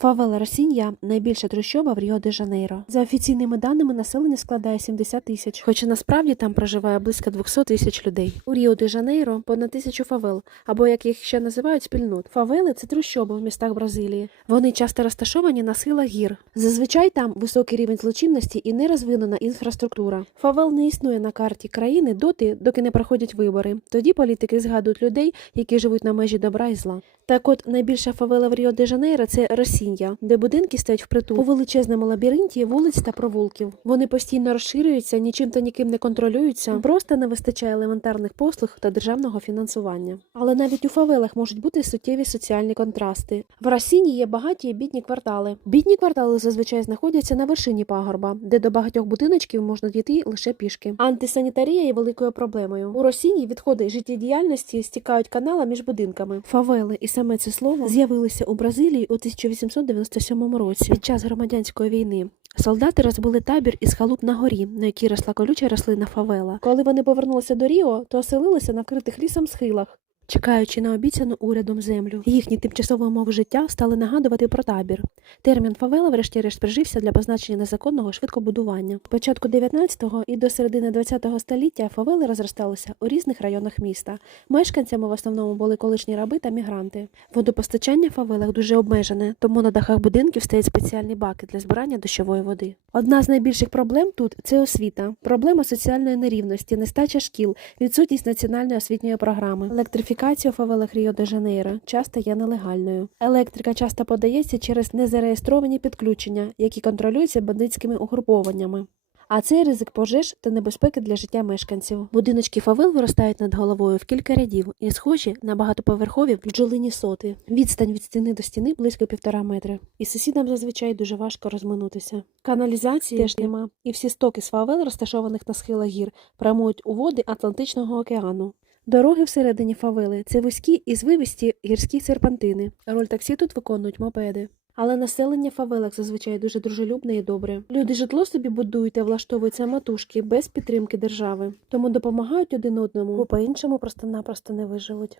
Фавела Росін'я найбільша трущоба в Ріо-де-Жанейро. За офіційними даними, населення складає 70 тисяч, хоча насправді там проживає близько 200 тисяч людей. У Ріо-де-Жанейро понад тисячу фавел, або як їх ще називають спільнот. Фавели це трущоби в містах Бразилії. Вони часто розташовані на схилах гір. Зазвичай там високий рівень злочинності і нерозвинена інфраструктура. Фавел не існує на карті країни доти, доки не проходять вибори. Тоді політики згадують людей, які живуть на межі добра і зла. Так от найбільша фавела в Ріо-де-Жанейро це Росінья, де будинки стоять впритул у величезному лабіринті вулиць та провулків. Вони постійно розширюються, нічим та ніким не контролюються. Просто не вистачає елементарних послуг та державного фінансування. Але навіть у фавелах можуть бути суттєві соціальні контрасти. В Росіні є багаті і бідні квартали. Бідні квартали зазвичай знаходяться на вершині пагорба, де до багатьох будиночків можна дійти лише пішки. Антисанітарія є великою проблемою. У Росіні відходи життєдіяльності стікають канала між будинками. Фавели і саме це слово з'явилися у Бразилії у 1897 році під час громадянської війни. Солдати розбили табір із халуп на горі, на якій росла колюча рослина фавела. Коли вони повернулися до Ріо, то оселилися на вкритих лісом схилах. Чекаючи на обіцяну урядом землю, їхні тимчасові умови життя стали нагадувати про табір. Термін фавела, врешті-решт, прижився для позначення незаконного швидкобудування. Початку 19-го і до середини 20-го століття фавели розросталися у різних районах міста. Мешканцями в основному були колишні раби та мігранти. Водопостачання в фавелах дуже обмежене, тому на дахах будинків стоять спеціальні баки для збирання дощової води. Одна з найбільших проблем тут це освіта, проблема соціальної нерівності, нестача шкіл, відсутність національної освітньої програми. Електрифікація у фавелах Ріо-де-Жанейро часто є нелегальною. Електрика часто подається через незареєстровані підключення, які контролюються бандитськими угрупованнями. А це ризик пожеж та небезпеки для життя мешканців. Будиночки фавел виростають над головою в кілька рядів і схожі на багатоповерхові бджолині соти. Відстань від стіни до стіни близько півтора метри. І сусідам зазвичай дуже важко розминутися. Каналізації теж нема, і всі стоки з фавел, розташованих на схилах гір, прямують у води Атлантичного океану. Дороги всередині фавели це вузькі і звивисті гірські серпантини. Роль таксі тут виконують мопеди. Але населення фавелок зазвичай дуже дружелюбне і добре. Люди житло собі будують та влаштовують самотужки без підтримки держави, тому допомагають один одному, бо по-іншому просто-напросто не виживуть.